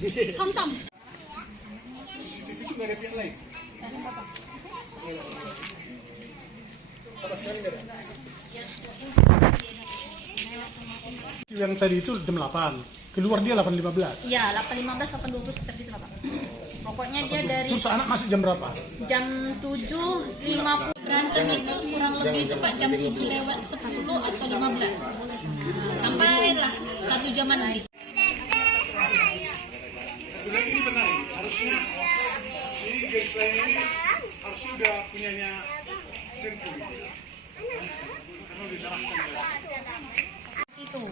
Hantam. CCTV itu nggak ada pihak lain? Sama sekali nggak ada? Yang tadi itu jam 8, keluar dia 8.15. Ya, 8.15, 8.20 seperti itu, Pak. Pokoknya dia dari Terus anak masuk jam berapa? jam 7.50. Berantem itu kurang lebih itu Pak jam 7 lewat 10 atau 15. Sampailah 1 jaman lagi. Ini menarik, harusnya ini guys ini harusnya udah punyanya Denpul. Karena diserahkan Itu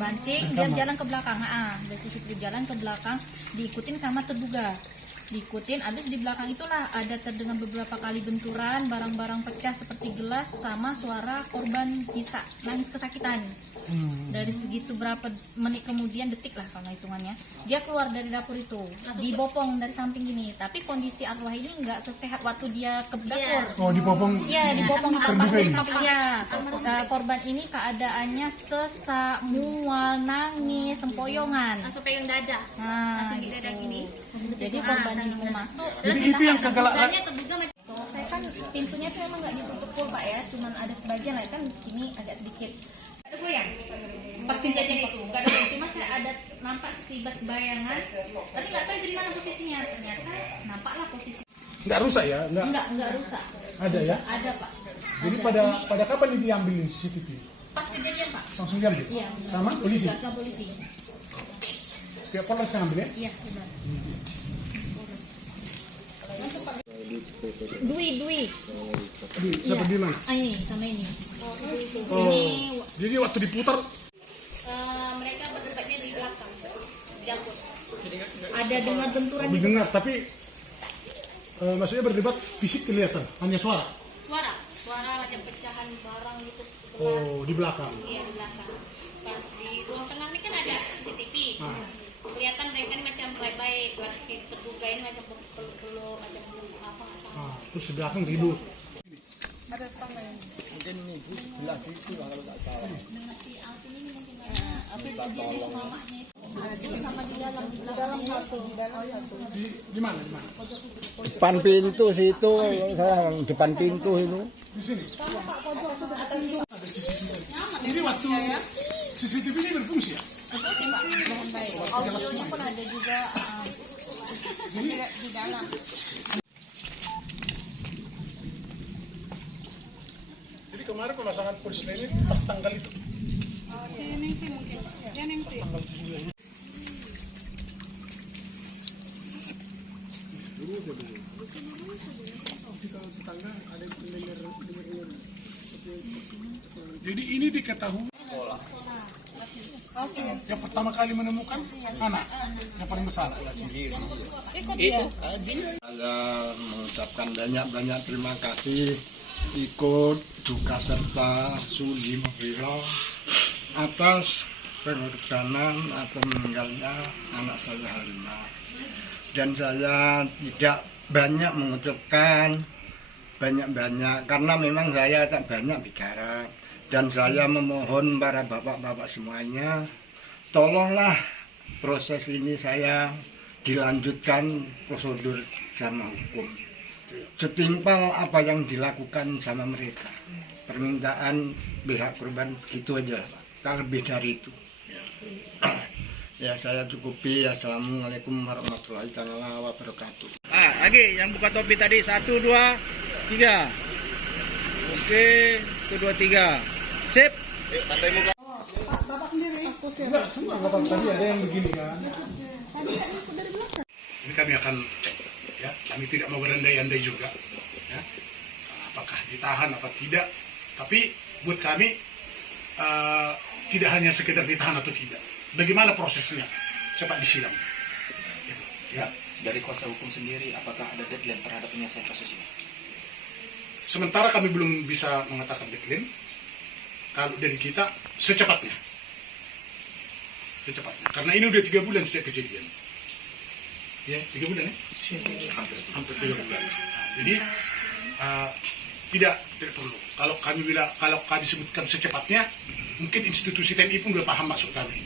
banting dia jalan ke belakang, dari sisi jalan ke belakang diikutin sama terduga, diikutin. Abis di belakang itulah ada terdengar beberapa kali benturan, barang-barang pecah seperti gelas, sama suara korban bisa nangis kesakitan. Dari segitu berapa menit kemudian, detik lah kalau hitungannya, dia keluar dari dapur itu, dibopong dari samping gini. Tapi kondisi arwah ini nggak sesehat waktu dia ke dapur. Oh, dibopong. Iya, dibopong Terduga dari ini? samping. Ya, korban ini keadaannya sesak, mual, nangis, sempoyongan. Langsung pegang dada, Nah, langsung di dada gitu. gini. Jadi korban ini mau masuk. Jadi itu yang kegelapan. Terduga macam Saya kan pintunya tuh emang nggak ditutup full Pak ya, cuman ada sebagian lah, kan sini agak sedikit. Ada goyang. Pas kejadian itu nggak ada goyang, cuma saya ada nampak setibas bayangan, tapi nggak tahu dari mana posisinya. Ternyata nampaklah posisi. Nggak rusak ya? Nggak rusak. Ada ya? Ada Pak. Jadi Ada. pada Ini pada kapan ini diambilin CCTV? pas kejadian Pak. Langsung diambil? Iya. Sama polisi? Sama polisi. Pihak Polres yang ambil ya? Iya benar. Masuk Pak. Dwi. Siapa di mana? Ini sama ini. Oh, Ini jadi waktu diputar mereka berdebatnya di belakang, di dapur. ada dengar benturan itu. didengar, tapi maksudnya berdebat fisik kelihatan, hanya suara. Suara macam pecahan barang gitu. Oh, di belakang. Iya, di belakang. Pas di ruang tengah ini kan ada CCTV. Ah. Kelihatan mereka ini macam baik-baik, si terduga ini macam peluk-peluk, macam apa. Ah, terus di belakang ribut. Mungkin ini sebelah situ lah kalau nggak salah. Dengan si Alvin ini mungkin karena dia dari mamanya itu sama di dalam satu. Di mana? Di mana? Depan pintu situ, saya depan pintu itu. Di sini. Ada CCTV. Ini waktu CCTV ini berfungsi ya? Audionya pun ada juga. Di dalam. Jadi kemarin pemasangan polis lain ini pas tanggal itu. Si Ningsi mungkin. Ya Ningsi. Tanggal 7 ini. Jadi ini diketahui yang pertama kali menemukan anak yang paling besar. Saya mengucapkan banyak terima kasih ikut duka serta Sudi Mafiro atas pengorbanan atau meninggalnya anak saya Harina. Dan saya tidak banyak mengucapkan banyak-banyak karena memang saya tak banyak bicara. Dan saya memohon para bapak-bapak semuanya, tolonglah proses ini saya dilanjutkan prosedur sama hukum. Setimpal apa yang dilakukan sama mereka. Permintaan pihak korban gitu aja, tak lebih dari itu. Ya saya cukupi. Assalamualaikum warahmatullahi wabarakatuh. Lagi yang buka topi tadi 1, 2, 3. Oke, 1, 2, 3. Sip. Enggak, semua nggak tahu tadi ada yang begini kan. Ini kami akan cek, ya. Kami tidak mau berandai-andai juga, ya. Apakah ditahan apa tidak? Tapi buat kami tidak hanya sekedar ditahan atau tidak. Bagaimana prosesnya cepat disidang, gitu, ya. Dari kuasa hukum sendiri, apakah ada deadline terhadap penyelesaian kasus ini? Sementara kami belum bisa mengatakan deadline. Kalau dari kita secepatnya, karena ini udah 3 bulan sejak kejadian, ya 3 bulan ya, hampir 3 bulan. Jadi tidak perlu. Kalau kami sebutkan secepatnya, mungkin institusi TNI pun udah paham maksud kami.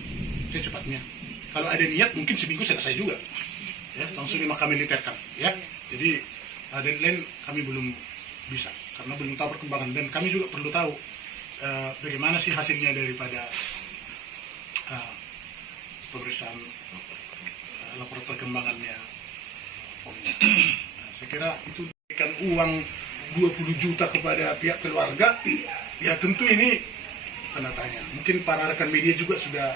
Secepatnya kalau ada niat mungkin seminggu selesai juga, ya langsung dimakamiliterkan, ya. Jadi deadline kami belum bisa karena belum tahu perkembangan, dan kami juga perlu tahu bagaimana sih hasilnya daripada pemeriksaan laporan perkembangannya. Saya kira itu berikan uang 20 juta kepada pihak keluarga, ya tentu ini tanda tanya. Mungkin para rekan media juga sudah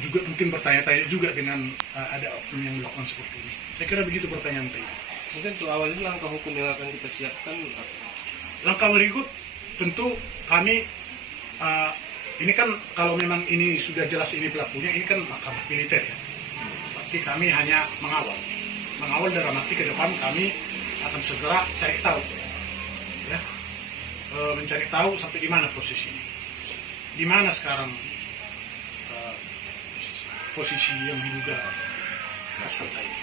juga mungkin bertanya-tanya juga dengan ada oknum yang melakukan seperti ini. Saya kira begitu pertanyaan tadi. Mungkin untuk awal ini langkah hukum yang akan kita siapkan apa? Langkah berikut tentu kami ini kan kalau memang ini sudah jelas ini pelakunya, ini kan mahkamah militer ya. Berarti kami hanya mengawal dalam arti ke depan kami akan segera cari tahu, ya, mencari tahu sampai di mana posisinya, di mana sekarang posisi yang diduga tersangka ini.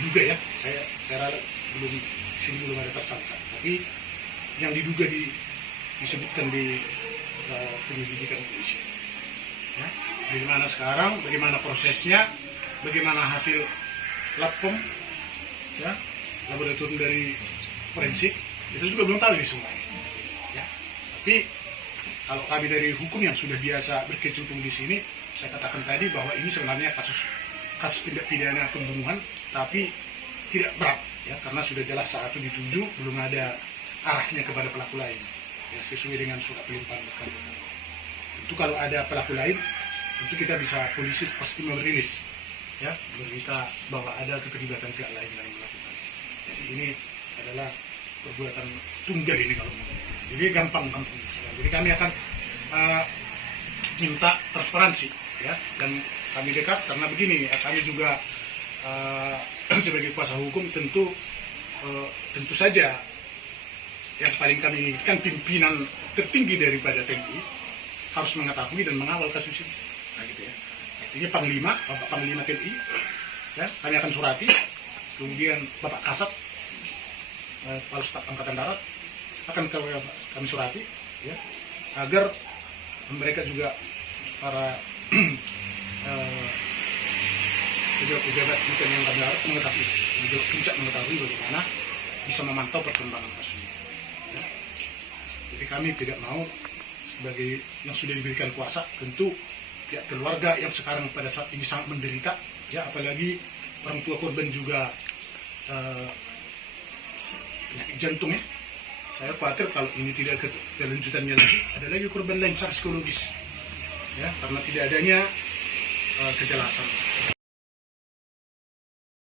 Diduga ya, saya rasa di sini belum ada tersangka, tapi yang diduga disebutkan di penyelidikan polisi. Ya, bagaimana sekarang, bagaimana prosesnya, bagaimana hasil labpom, ya, laboratorium dari forensik, itu juga belum tahu ini semua. Ya, tapi kalau kami dari hukum yang sudah biasa berkecimpung di sini, saya katakan tadi bahwa ini sebenarnya kasus tindak pidana pembunuhan, tapi tidak berat, ya, karena sudah jelas saat itu dituju, belum ada arahnya kepada pelaku lain, ya, sesuai dengan surat pelimpahan berkali. Itu kalau ada pelaku lain, tentu kita bisa, polisi pasti merilis, ya, berita bahwa ada keterlibatan pihak lain yang melakukan. Jadi ini adalah perbuatan tunggal ini kalau mau. Jadi gampang. Jadi kami akan minta transparansi, ya, dan kami dekat karena begini, kami juga sebagai kuasa hukum tentu saja yang paling kami kan pimpinan tertinggi daripada TNI harus mengetahui dan mengawal kasus ini. Nah, gitu ya. Ini Panglima, Bapak Panglima TNI, ya, kami akan surati, kemudian Bapak Kasat, Kepala Staf Angkatan Darat akan kami surati, ya, agar mereka juga para pejabat-pejabat bukan yang Angkatan Darat mengetahui, pejabat puncak mengetahui bagaimana bisa memantau perkembangan kasus ini. Ya. Jadi kami tidak mau sebagai yang sudah diberikan kuasa, tentu pihak keluarga yang sekarang pada saat ini sangat menderita, ya, apalagi orang tua korban juga penyakit jantung, ya. Saya khawatir kalau ini tidak kelanjutannya lagi, ada lagi korban lain secara psikologis, ya, karena tidak adanya kejelasan.